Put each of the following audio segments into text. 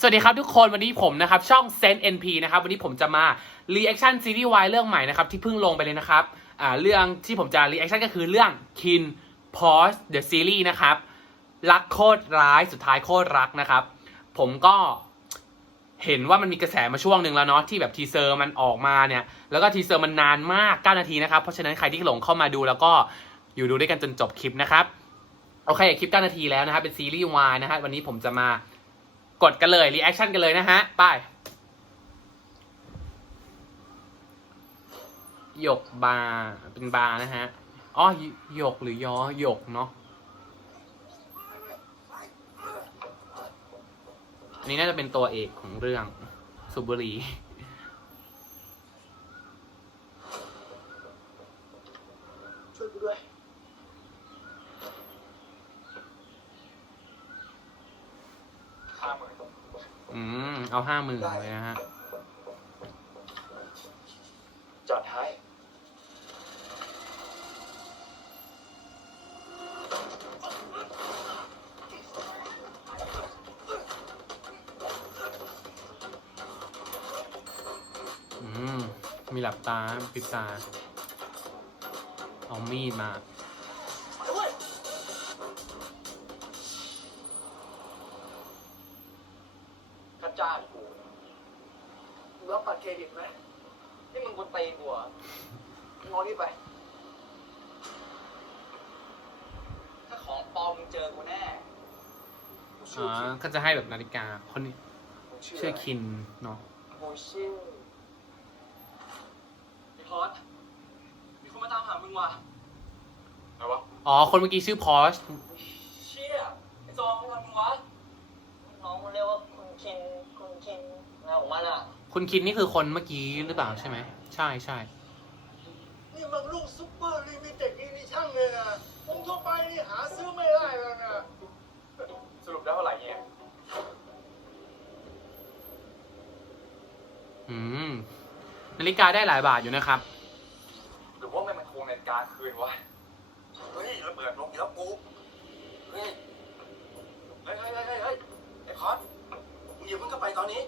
สวัสดีครับทุกคนวันนี้ผมนะครับ ช่อง Sen NP นะครับวันนี้ผมจะมา reaction ซีรีส์วายเรื่องใหม่นะครับ ที่เพิ่งลงไปเลยนะครับอ่าเรื่องที่ผมจะ reaction ก็คือเรื่อง Kin p o s the series นะครับ รักโคตรร้ายสุดท้ายโคตรรักนะครับ ผมก็เห็นว่ามันมีกระแสมาช่วงหนึ่งแล้วเนาะที่แบบทีเซอร์มันออกมาเนี่ย แล้วก็ทีเซอร์มันนานมาก 9 นาทีนะครับ เพราะฉะนั้นใครที่หลงเข้ามาดูแล้วก็อยู่ดูด้วยกันจนจบคลิปนะครับโอเคคลิป 9 นาทีแล้วนะครับเป็นซีรีส์วายนะฮะวันนี้ผมจะมา กดกันเลย รีแอคชั่นกันเลยนะฮะ ไปหยกบาร์เป็นบาร์นะฮะอ๋อหยกหรือยอหยกเนาะ อันนี้น่าจะเป็นตัวเอกของเรื่องสุบุรี ช่วยกูด้วยห้าหมื่น อืม เอาห้าหมื่นเลยนะฮะจอดท้ายอืมมีหลับตา ปิดตา เอามีดมา รับบัตรเครดิตไหมนี่มึงกูตีกูเหรอะงอนี่ไป ถ้าของปลอมมึงเจอกูแน่กูชื่อ๋ออคินก็จะให้แบบนาฬิกาคนนี้มึงชื่อคินเนาะกูชื่อพี่พอสมีคนมาตามหามึงว่ะไหนวะ อ๋อ คนเมื่อกี้ชื่อพอชเชี่ยไอ้จองทำมึงวะน้องมันเรียกว่าคุณคินคุณคินอะไรของมันอะ คุณคินนี่คือคนเมื่อกี้หรือเปล่าใช่ไหม ใช่ใช่นี่มันลูกซุปเปอร์ลิมิเต็ดอีดิชั่นเลยนะผมทั่วไปนี่หาซื้อไม่ได้แล้วนะ สรุปได้เท่าไหร่เนี่ยอืมนาฬิกาได้หลายบาทอยู่นะครับ หรือว่ามันมันทวงนาฬิกาคืนวะ เฮ้ยระเบิดลงอีกแล้วกูเฮ้ย เฮ้ยเฮ้ยเฮ้ยเฮ้ยเฮ้ยไอ้พอดมึงอย่าเพิ่งเข้าไปตอนนี้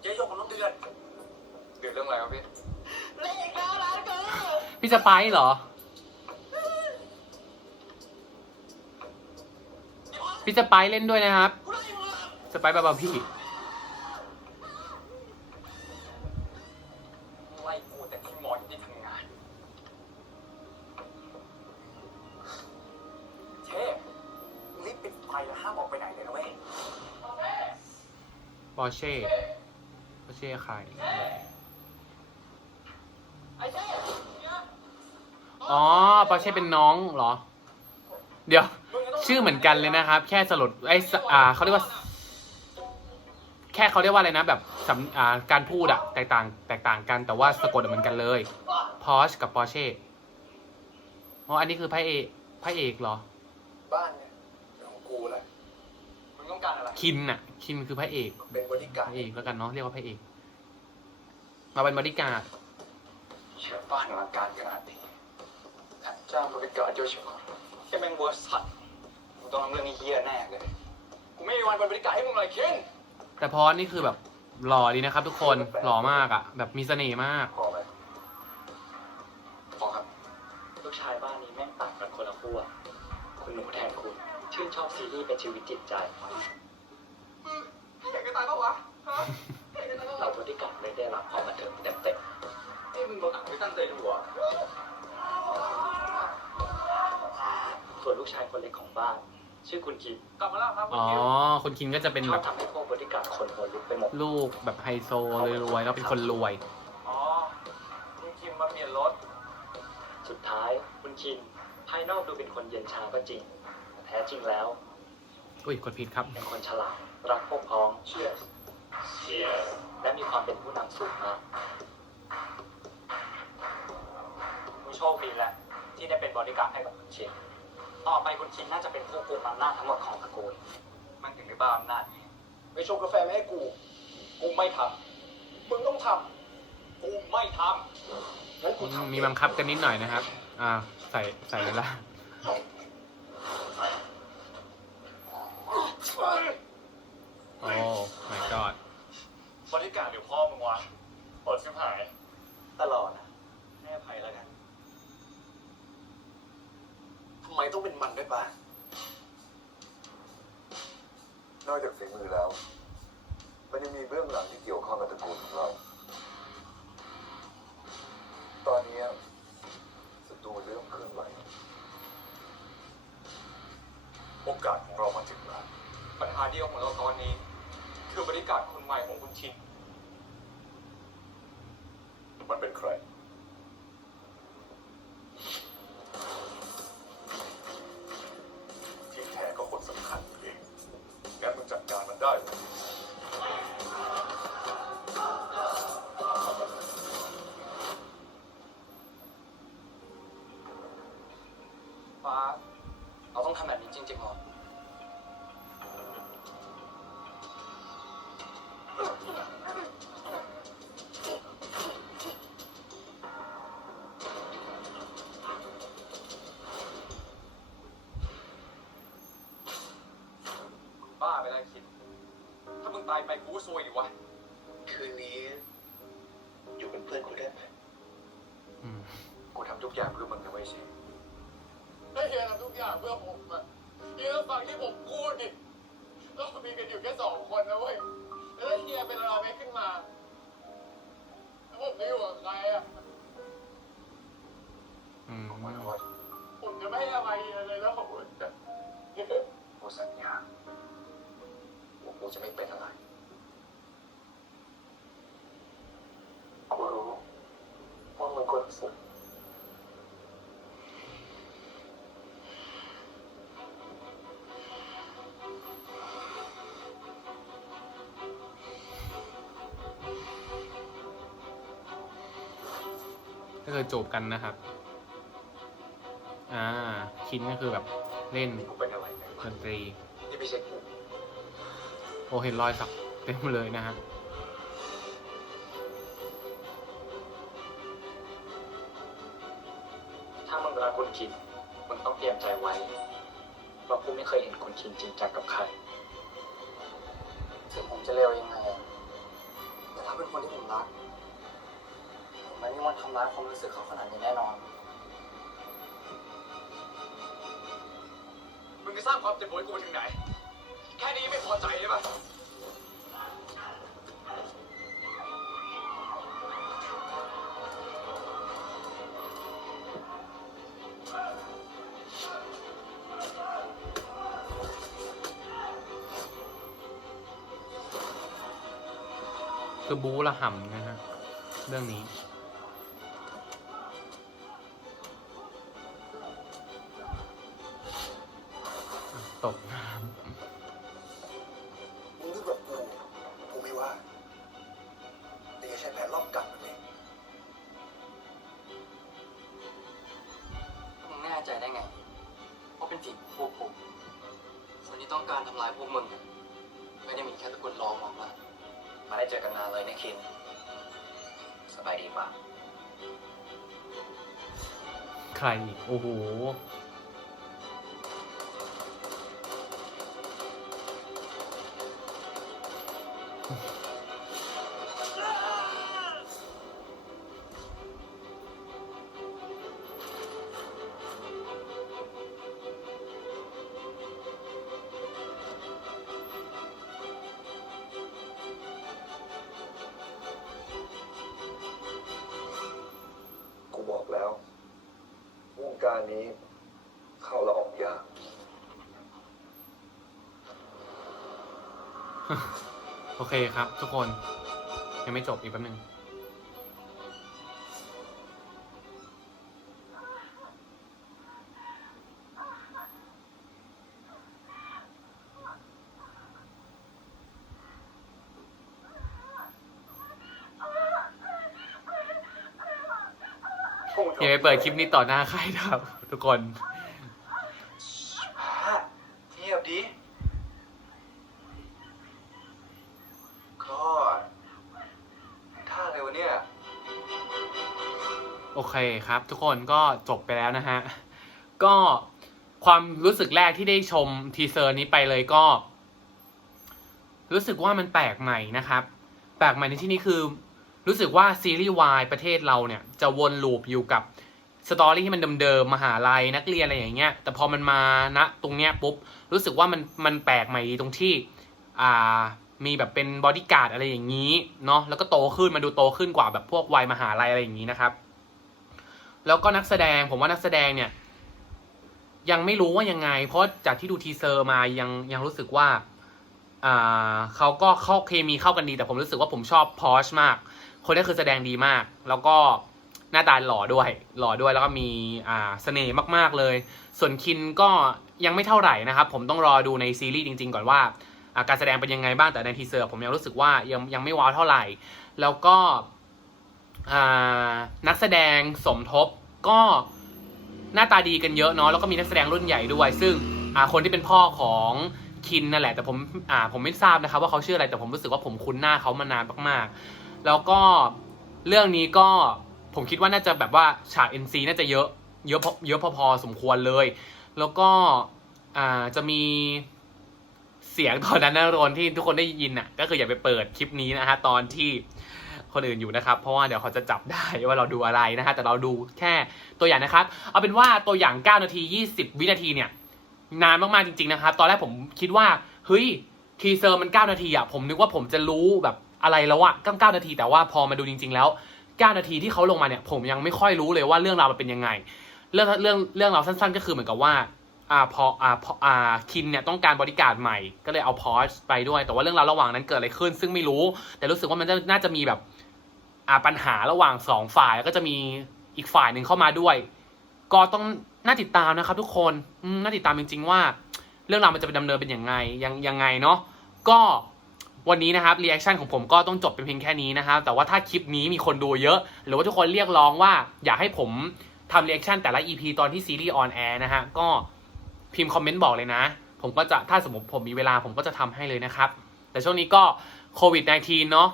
เจ๊ยกกับน้องเดือนเดือดเรื่องอะไรวะพี่เล่นอีกแล้วร้านกูพี่สไปซ์เหรอ พี่สไปซ์เล่นด้วยนะครับสไปซ์บาบาพี่ ไล่กูแต่ที่หมอที่ทำงานเช่มึงรีบปิดไฟแล้วห้ามออกไปไหนเลยนะเว้ย ปอร์เช่ปอร์ เช่ใครไอ้เช่เนี่ยอ๋อปอร์เช่เป็นน้องเหรอ เดี๋ยว ชื่อเหมือนกันเลยนะครับ แค่สลดไอ้สอ่าเขาเรียกว่า แค่เขาเรียกว่าอะไรนะ แบบสำอ่าการพูดอะแตกต่างแตกต่างกันแต่ว่าสะกดเหมือนกันเลยพอชกับปอร์เช่อ๋ออันนี้คือพระเอกพระเอกเหรอ บ้านเนี่ยของกูแหละมึงต้องการอะไร คินอะ คินคือพระเอกเป็นบริกาพรระเอกแล้วกันเนาะเรียกว่าพระเอก มาเป็นบริการดเชื่อบ้านอลังการขนาดนี้จ้างบริการเจ้าเฉพาะแค่แม่งบริษัทมึงต้องทำเรื่องนี้เฮี้ยแน่เลยกูไม่มีวันเป็นบริการให้มึงเลยเคนแต่พอสนี่คือแบบหล่อดีนะครับ ทุกคนหล่อมากอะแบบมีเสน่ห์มาก พอไหมพอครับ ลูกชายบ้านนี้แม่งต่างกันคนละขั้วคุณหนูแทนคุณ ชื่นชอบซีรีส์เป็นชีวิตจิตใจอยากจะ ตายปะวะฮะอยากจะตายปะเราวะบริการไม่ได้รับความบันเทิงเต็มนี่มึงบอกอ่านไม่ตั้งใจดูอะๆส่วนลูกชายคนเล็กของบ้าน ชื่อคุณคินกลับมาแล้วครับคุณอ๋อ คิวคุณคินก็จะเป็นชแบอบบทำให้พวกบริการคนหัวลุกไปหมดลูกแบบไฮโซรวยๆแล้วเป็นคนรวย อ๋อคุณคิมมาเปลี่ยนรถ สุดท้าย คุณคินภายนอกดูเป็นคนเย็นชาก็จริงแต่แท้จริงแล้ว อุ้ยกดผิดครับ เป็นคนฉลาด รักพวกพ้องเชียร์เชียร์และมีความเป็นผู้นำสูงมากมึงโชคดีแหละที่ได้เป็นบริการดให้กับคุณชินต่อไปคุณคินน่าจะเป็นผู้กุมอำนาจทั้งหมดของตระกูลมันถึงได้บ้าอำนาจนี้ไปชงกาแฟมาให้กู กูไม่ทำมึงต้องทำกูไม่ทำงั้นกูทำมีบังคับกันนิดหน่อยนะครับ อ่า ใส่ใส่ โอ้ my god บริการเดี๋ยวพ่อมึงวะปวดชิบหาย ตลอดนะแม่อภัยแล้วกันทำไมต้องเป็นมันด้วยปะนอกจากฝีมือแล้ว มันยังมีเบื้องหลังที่เกี่ยวข้องกับตระกูลของเรา ตอนนี้ศัตรูเริ่มเคลื่อนไหวโอกาสของเรามาถึงแล้วปัญหาเดียวของเราตอนนี้ คือบริการคนใหม่ของคุณชิน มันเป็นใคร ที่แท้ก็คนสำคัญเองงั้นมึงจัดการมันได้เลยฟ้าเราต้องทำแบบนี้จริงๆหรอ บ้าไปแล้วคิด ถ้ามึงตายไปกูก็ซวยดิวะ คืนนี้ อยู่เป็นเพื่อนกูได้ไหมอืมกูทำทุกอย่างเพื่อมึงนะไม่ใช่ถ้าเฮียทำทุกอย่างเพื่อผมอะเฮียก็ฟังที่ผมพูดดิเรามีกันอยู่แค่สองคนนะเว้ย แล้วถ้าเฮียเป็นอะไรไปขึ้นมาแล้วผมจะอยู่กับใครอะอืมมันว่าผ ว่ากูจะไม่เป็นอะไรกูรู้ว่ามึงควรรู้สึกก็คือจูบกันนะครับ อ่า คินก็คือแบบเล่นกูเป็นอะไรเนี่ยดนตรี นี่ไม่ใช่กู โอเห็นรอยสักเต็มเลยนะฮะถ้ามึงรักคุณคิดมึงต้องเตรียมใจไว้ว่ากูไม่เคยเห็นคุณคินจริงจังกับใครถึงผมจะเลวยังไงอะแต่ถ้าเป็นคนที่ผมรักผมไม่มีวันทำร้ายความรู้สึกเขาขนาดนี้แน่นอนมึงจะสร้างความเจ็บปวดให้กูไปถึงไหน แค่นี้ไม่พอใจใช่ปะคือบูระห่ำนะฮะเรื่องนี้ำลายพวกมึงไม่ได้มีแค่ตะกูลรองหรอกนะมาได้เจอกันนานเลยนะคิน สบายดีป่ะ ใคร โอ้โหานี้ เข้าละออกยากโอเคครับ ทุกคนยังไม่จบอีกแป๊บนึง อย่าไปเปิดคลิปนี้ต่อหน้าใครนะครับทุกคนเทียบดิก็ท่าอะไรวะเนี่ยโอเคครับ ทุกคนก็จบไปแล้วนะฮะ ก็ความรู้สึกแรกที่ได้ชมทีเซอร์นี้ไปเลยก็ รู้สึกว่ามันแปลกใหม่นะครับ แปลกใหม่ในที่นี้คือ รู้สึกว่าซีรีส์วายประเทศเราเนี่ยจะวนลูปอยู่กับสตอรี่ที่มันเดิมๆมหาลัยนักเรียนอะไรอย่างเงี้ย แต่พอมันมาณะตรงเนี้ยปุ๊บรู้สึกว่ามันมันแปลกใหม่ตรงที่อ่ามีแบบเป็นบอดี้การ์ดอะไรอย่างนี้เนาะแล้วก็โตขึ้นมาดูโตขึ้นกว่าแบบพวกวัยมหาลัยอะไรอย่างนี้นะครับ แล้วก็นักแสดงผมว่านักแสดงเนี่ยยังไม่รู้ว่ายังไง เพราะจากที่ดูทีเซอร์มายังยังรู้สึกว่าอ่าเขาก็เข้าเคมีเข้ากันดี แต่ผมรู้สึกว่าผมชอบพอชมาก คนนี้คือแสดงดีมาก แล้วก็หน้าตาหล่อด้วย หล่อด้วยแล้วก็มีอ่าเสน่ห์มากๆเลย ส่วนคินก็ยังไม่เท่าไหร่นะครับ ผมต้องรอดูในซีรีส์จริง ๆ ก่อนว่าการแสดงเป็นยังไงบ้างแต่ในทีเซอร์ผมยังรู้สึกว่ายังยังไม่ว้าวเท่าไหร่ แล้วก็นักแสดงสมทบก็หน้าตาดีกันเยอะเนาะแล้วก็มีนักแสดงรุ่นใหญ่ด้วย ซึ่งคนที่เป็นพ่อของคินนั่นแหละแต่ผมอ่าผมไม่ทราบนะครับว่าเขาชื่ออะไรแต่ผมรู้สึกว่าผมคุ้นหน้าเขามานานมากๆ แล้วก็เรื่องนี้ก็ผมคิดว่าน่าจะแบบว่าฉาก NC น่าจะเยอะ เยอะพอเยอะพอๆสมควรเลย แล้วก็อ่าจะมีเสียงตอนนั้นนะรนที่ทุกคนได้ยินอะ ก็คืออย่าไปเปิดคลิปนี้นะฮะตอนที่คนอื่นอยู่นะครับ เพราะว่าเดี๋ยวเขาจะจับได้ว่าเราดูอะไรนะฮะแต่เราดูแค่ตัวอย่างนะครับ เอาเป็นว่าตัวอย่าง 9 นาที 20 วินาทีเนี่ย นานมากๆจริง ๆนะครับ ตอนแรกผมคิดว่าเฮ้ยทีเซอร์มัน 9 นาทีอะผมนึกว่าผมจะรู้แบบ อะไรแล้วอะก้านาที แต่ว่าพอมาดูจริง ๆ แล้ว9นาทีที่เขาลงมาเนี่ย ผมยังไม่ค่อยรู้เลยว่าเรื่องราวมันเป็นยังไง เรื่องเรื่องเรื่องราวสั้นๆ ก็คือเหมือนกับว่าอ่าพออ่าพออ่าคินเนี่ยต้องการบริการใหม่ ก็เลยเอาพอชไปด้วย แต่ว่าเรื่องราวระหว่างนั้นเกิดอะไรขึ้น ซึ่งไม่รู้ แต่รู้สึกว่ามันจะน่าจะมีแบบอ่าปัญหาระหว่างสองฝ่ายแล้วก็จะมีอีกฝ่ายหนึ่งเข้ามาด้วย ก็ต้องน่าติดตามนะครับ ทุกคนน่าติดตามจริง ๆ ว่า เรื่องราวมันจะไปดำเนินเป็นยังไงยังยังไงเนาะก็ วันนี้นะครับรีแอคชั่นของผมก็ต้องจบเป็นเพียงแค่นี้นะครับแต่ว่าถ้าคลิปนี้มีคนดูเยอะ หรือว่าทุกคนเรียกร้องว่าอยากให้ผมทำรีแอคชั่นแต่ละ EP ตอนที่ซีรีส์ออนแอร์นะฮะก็พิมพ์คอมเมนต์บอกเลยนะ ผมก็จะถ้าสมมติผมมีเวลาผมก็จะทำให้เลยนะครับ แต่ช่วงนี้ก็โควิด -19 เนาะ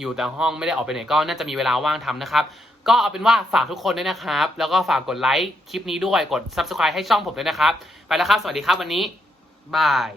อยู่แต่ห้องไม่ได้ออกไปไหนก็น่าจะมีเวลาว่างทำนะครับก็เอาเป็นว่าฝากทุกคนด้วยนะครับ แล้วก็ฝากกดไลค์คลิปนี้ด้วย กด subscribe ให้ช่องผมด้วยนะครับ ไปแล้วครับ สวัสดีครับวันนี้ บาย